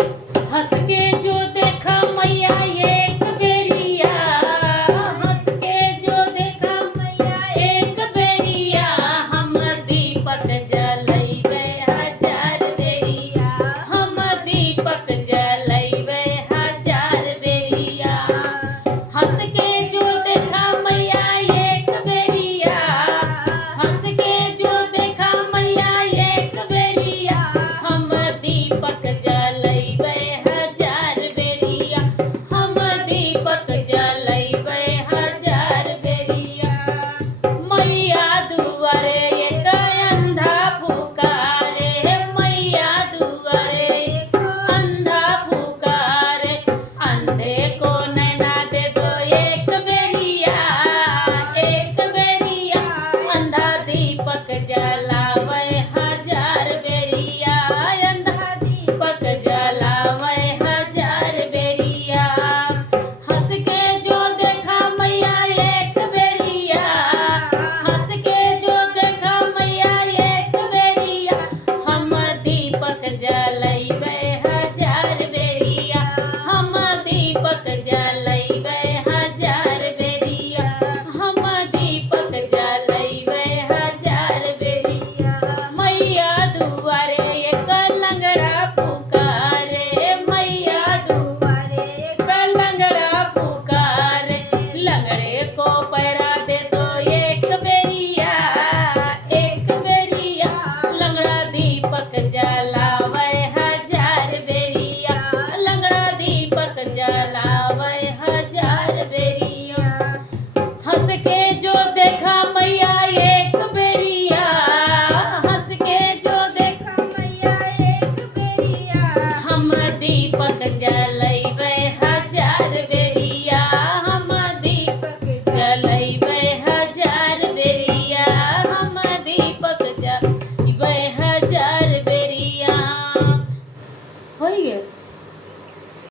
हंस के जो देखा मैया एक बेरिया, हंस के जो देखा मैया एक बेरिया, हम दीपक जलैबे हजार बेरिया, हम दीपक जलैबे हजार बेरिया। हंस के जो देखा मैया एक बेरिया, हंस के जो देखा मैया एक बेरिया, हम दीपक जलैबे हजार बेरिया, हम दीपक जलैबे हजार बेरिया। मैया दुआरे एक अंधा पुकारे, मैया दुआरे एक अंधा पुकारे, अंधे को नैना दे दो एक बेरिया, एक बेरिया। अंधा दीपक जलावे हजार बेरिया, अंधा दीपक जलावे हजार बेरिया। हंस के जो देखा मैया एक बेरिया, हंस के जो देखा मैया एक बेरिया, हम दीपक